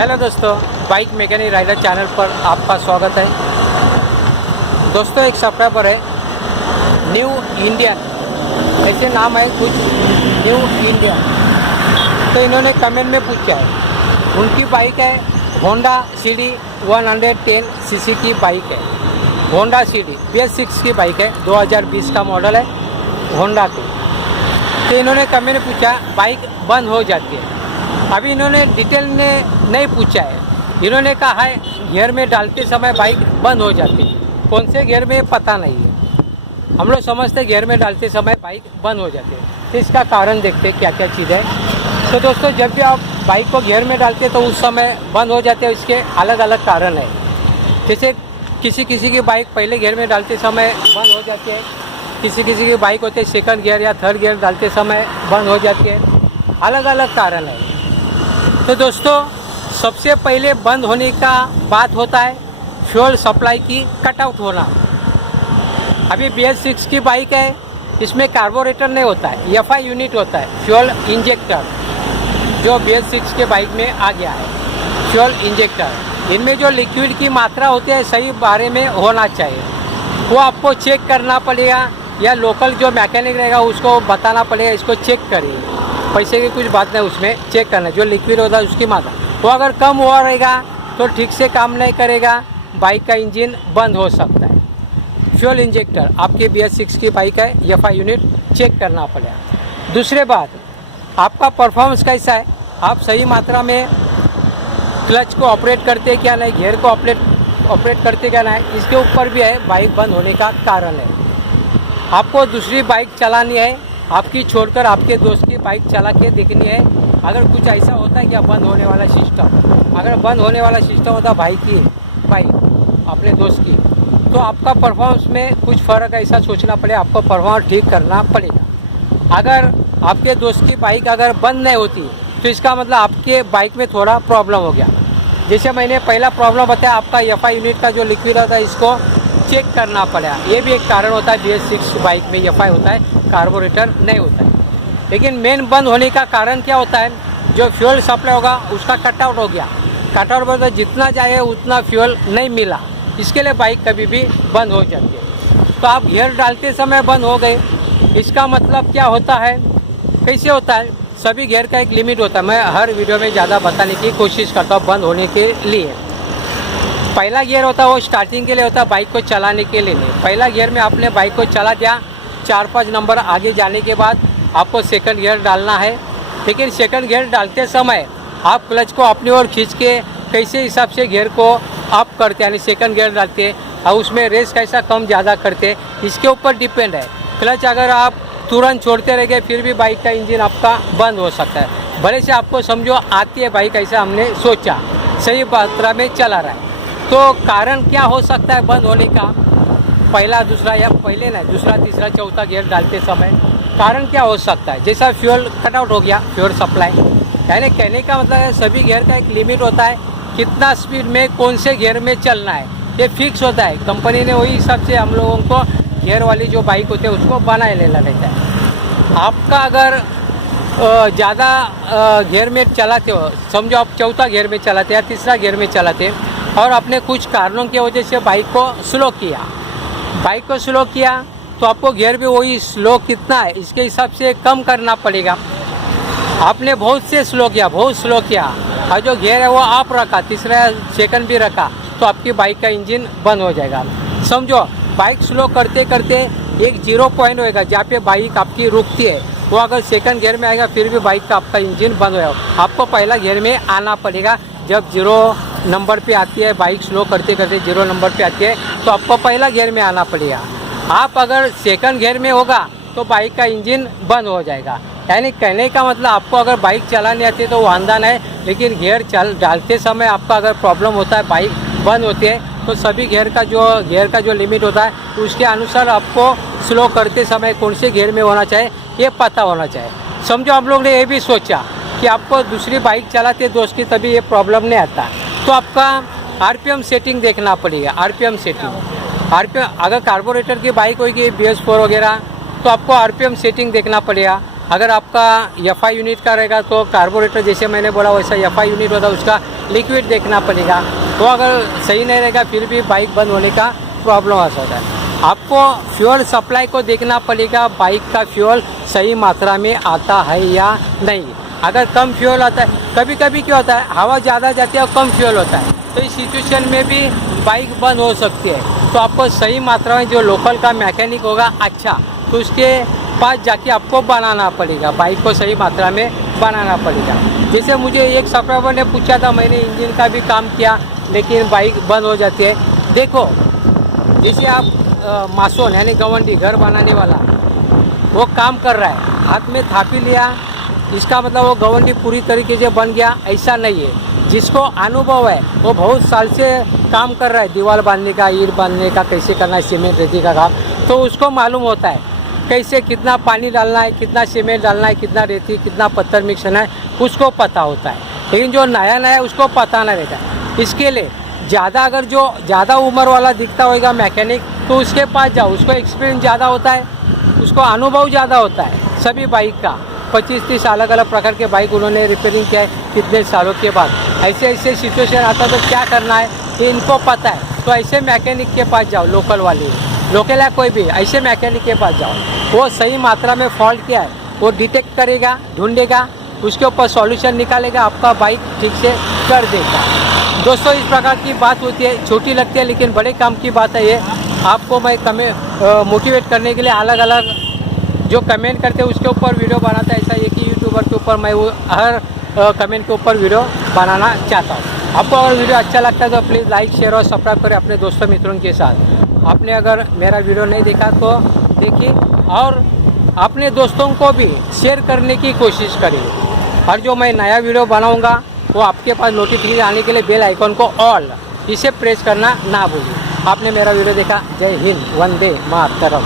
Hello दोस्तों, bike mechanic rider channel पर आपका स्वागत है। दोस्तों, एक सब्सक्राइबर है न्यू इंडियन, ऐसे नाम है कुछ, न्यू इंडियन। तो इन्होंने कमेंट में पूछा है, उनकी बाइक है होंडा CD 110 सीसी की बाइक है। होंडा CD BS6 की बाइक है, 2020 का मॉडल है होंडा की। तो इन्होंने कमेंट में पूछा बाइक बंद हो जाती है। अभी इन्होंने डिटेल में नहीं पूछा है, इन्होंने कहा है गियर में डालते समय बाइक बंद हो जाती है। कौन से गियर में पता नहीं है। हम लोग समझते गियर में डालते समय बाइक बंद हो जाती है। तो इसका कारण देखते हैं क्या क्या चीज़ है। तो दोस्तों, जब भी आप बाइक को गियर में डालते हैं तो उस समय बंद हो जाते हैं, इसके अलग अलग कारण है। जैसे किसी की बाइक पहले गियर में डालते समय बंद हो जाती है, किसी की बाइक होती है सेकंड गियर या थर्ड गियर डालते समय बंद हो जाती है। अलग अलग कारण है। तो दोस्तों, सबसे पहले बंद होने का बात होता है फ्यूल सप्लाई की कटआउट होना। अभी BS6 की बाइक है, इसमें कार्बोरेटर नहीं होता है, FI यूनिट होता है, फ्यूल इंजेक्टर, जो BS6 के बाइक में आ गया है, फ्यूल इंजेक्टर। इनमें जो लिक्विड की मात्रा होती है सही बारे में होना चाहिए, वो आपको चेक करना पड़ेगा, या लोकल जो मैकेनिक रहेगा उसको बताना पड़ेगा, इसको चेक करिए। पैसे की कुछ बात नहीं, उसमें चेक करना जो लिक्विड होता है उसकी मात्रा। वो अगर कम हुआ रहेगा तो ठीक से काम नहीं करेगा, बाइक का इंजन बंद हो सकता है। फ्यूल इंजेक्टर आपकी BS6 की बाइक है, FI यूनिट चेक करना पड़ेगा। दूसरे बात, आपका परफॉर्मेंस कैसा है, आप सही मात्रा में क्लच को ऑपरेट करते क्या नहीं, गियर को ऑपरेट करते क्या नहीं, इसके ऊपर भी है बाइक बंद होने का कारण है। आपको दूसरी बाइक चलानी है, आपकी छोड़कर आपके दोस्त की बाइक चला के देखनी है। अगर कुछ ऐसा होता है क्या बंद होने वाला सिस्टम, अगर बंद होने वाला सिस्टम होता बाइक अपने दोस्त की, तो आपका परफॉर्मेंस में कुछ फ़र्क ऐसा सोचना पड़ेगा, आपको परफॉर्मेंस ठीक करना पड़ेगा। अगर आपके दोस्त की बाइक अगर बंद नहीं होती तो इसका मतलब आपके बाइक में थोड़ा प्रॉब्लम हो गया। जैसे मैंने पहला प्रॉब्लम बताया, आपका FI यूनिट का जो लिक्विड होता है इसको चेक करना पड़ेगा। ये भी एक कारण होता है, BS6 बाइक में FI होता है, कार्बोरेटर नहीं होता है। लेकिन मेन बंद होने का कारण क्या होता है, जो फ्यूल सप्लाई होगा उसका कटआउट हो गया। कटआउट पर तो जितना चाहिए उतना फ्यूल नहीं मिला, इसके लिए बाइक कभी भी बंद हो जाती है। तो आप गियर डालते समय बंद हो गए, इसका मतलब क्या होता है, कैसे होता है, सभी गियर का एक लिमिट होता है। मैं हर वीडियो में ज़्यादा बताने की कोशिश करता हूँ बंद होने के लिए। पहला गियर होता है वो स्टार्टिंग के लिए होता है, बाइक को चलाने के लिए नहीं। पहला गियर में आपने बाइक को चला दिया, 4-5 नंबर आगे जाने के बाद आपको सेकंड गियर डालना है। लेकिन सेकंड गियर डालते समय आप क्लच को अपनी ओर खींच के कैसे हिसाब से गियर को अप करते हैं, यानी सेकंड गियर डालते हैं, और उसमें रेस कैसा कम ज़्यादा करते, इसके ऊपर डिपेंड है। क्लच अगर आप तुरंत छोड़ते रह गए फिर भी बाइक का इंजन आपका बंद हो सकता है। भले से आपको समझो आती है बाइक, ऐसा हमने सोचा, सही मात्रा में चला रहा है। तो कारण क्या हो सकता है बंद होने का, पहला दूसरा, या पहले नहीं दूसरा तीसरा चौथा गियर डालते समय कारण क्या हो सकता है। जैसा फ्यूल कटआउट हो गया, फ्यूल सप्लाई, यानी कहने का मतलब है सभी गियर का एक लिमिट होता है, कितना स्पीड में कौन से गियर में चलना है, ये फिक्स होता है। कंपनी ने वही हिसाब से हम लोगों को गियर वाली जो बाइक होती है उसको बनाए लेना रहता है। आपका अगर ज़्यादा गियर में चलाते हो, समझो आप चौथा गियर में चलाते या तीसरा गियर में चलाते और आपने कुछ कारणों की वजह से बाइक को स्लो किया, तो आपको गियर भी वही स्लो कितना है इसके हिसाब से कम करना पड़ेगा। आपने बहुत स्लो किया, और जो गियर है वो आप रखा, तीसरा सेकंड भी रखा, तो आपकी बाइक का इंजन बंद हो जाएगा। समझो बाइक स्लो करते करते एक 0 पॉइंट होएगा जहाँ पे बाइक आपकी रुकती है, वो अगर सेकंड गियर में आएगा फिर भी बाइक का आपका इंजन बंद होगा। आपको पहला गियर में आना पड़ेगा। जब 0 नंबर पे आती है बाइक, स्लो करते करते 0 नंबर पे आती है, तो आपको पहला गियर में आना पड़ेगा। आप अगर सेकंड गियर में होगा तो बाइक का इंजन बंद हो जाएगा। यानी कहने का मतलब आपको अगर बाइक चलानी आती है तो वांदा नहीं, लेकिन गियर डालते समय आपका अगर प्रॉब्लम होता है, बाइक बंद होती है, तो सभी गियर का जो लिमिट होता है उसके अनुसार आपको स्लो करते समय कौन से गियर में होना चाहिए ये पता होना चाहिए। समझो हम लोग ने ये भी सोचा कि आपको दूसरी बाइक चलाते दोस्त की, तभी ये प्रॉब्लम नहीं आता, तो आपका RPM सेटिंग देखना पड़ेगा। RPM सेटिंग, अगर कार्बोरेटर की बाइक होगी BS4 वगैरह, तो आपको RPM सेटिंग देखना पड़ेगा। अगर आपका एफआई यूनिट का रहेगा तो कार्बोरेटर जैसे मैंने बोला वैसा एफआई यूनिट होता है, उसका लिक्विड देखना पड़ेगा। तो अगर सही नहीं रहेगा फिर भी बाइक बंद होने का प्रॉब्लम आ सकता है। आपको फ्यूल सप्लाई को देखना पड़ेगा, बाइक का फ्यूल सही मात्रा में आता है या नहीं। अगर कम फ्यूल आता है, कभी कभी क्या होता है हवा ज़्यादा जाती है और कम फ्यूल होता है, तो इस सिचुएशन में भी बाइक बंद हो सकती है। तो आपको सही मात्रा में जो लोकल का मैकेनिक होगा अच्छा, तो उसके पास जाके आपको बनाना पड़ेगा, बाइक को सही मात्रा में बनाना पड़ेगा। जैसे मुझे एक सब्सक्राइबर ने पूछा था, मैंने इंजन का भी काम किया लेकिन बाइक बंद हो जाती है। देखो जैसे आप मासोन यानी गवंडी घर बनाने वाला वो काम कर रहा है, हाथ में थापी लिया, इसका मतलब वो गवंडी पूरी तरीके से बन गया ऐसा नहीं है। जिसको अनुभव है वो बहुत साल से काम कर रहा है, दीवार बांधने का, ईंट बांधने का, कैसे करना है, सीमेंट रेती का काम, तो उसको मालूम होता है कैसे कितना पानी डालना है, कितना सीमेंट डालना है, कितना रेती, कितना पत्थर मिक्स करना है, उसको पता होता है। लेकिन जो नया नया उसको पता नहीं रहता। इसके लिए ज़्यादा अगर जो ज़्यादा उम्र वाला दिखता होगा मैकेनिक, तो उसके पास जाओ, उसको एक्सपीरियंस ज़्यादा होता है, उसको अनुभव ज़्यादा होता है सभी बाइक का। 25-30 अलग अलग प्रकार के बाइक उन्होंने रिपेयरिंग किया है कितने सालों के बाद। ऐसे ऐसे सिचुएशन आता है तो क्या करना है ये इनको पता है। तो ऐसे मैकेनिक के पास जाओ, लोकल वाले, लोकल है कोई भी, ऐसे मैकेनिक के पास जाओ, वो सही मात्रा में फॉल्ट क्या है वो डिटेक्ट करेगा, ढूंढेगा, उसके ऊपर सॉल्यूशन निकालेगा, आपका बाइक ठीक से कर देगा। दोस्तों इस प्रकार की बात होती है, छोटी लगती है लेकिन बड़े काम की बात है ये। आपको मैं मोटिवेट करने के लिए अलग अलग जो कमेंट करते हैं उसके ऊपर वीडियो बनाता है। ऐसा है कि यूट्यूबर के ऊपर मैं वो हर कमेंट के ऊपर वीडियो बनाना चाहता हूँ। आपको अगर वीडियो अच्छा लगता है तो प्लीज़ लाइक, शेयर और सब्सक्राइब करें अपने दोस्तों मित्रों के साथ। आपने अगर मेरा वीडियो नहीं देखा तो देखिए और अपने दोस्तों को भी शेयर करने की कोशिश करिए। और जो मैं नया वीडियो बनाऊँगा वो आपके पास नोटिफिकेशन आने के लिए बेल आइकॉन को ऑल इसे प्रेस करना ना भूलिए। आपने मेरा वीडियो देखा, जय हिंद, वंदे मातरम।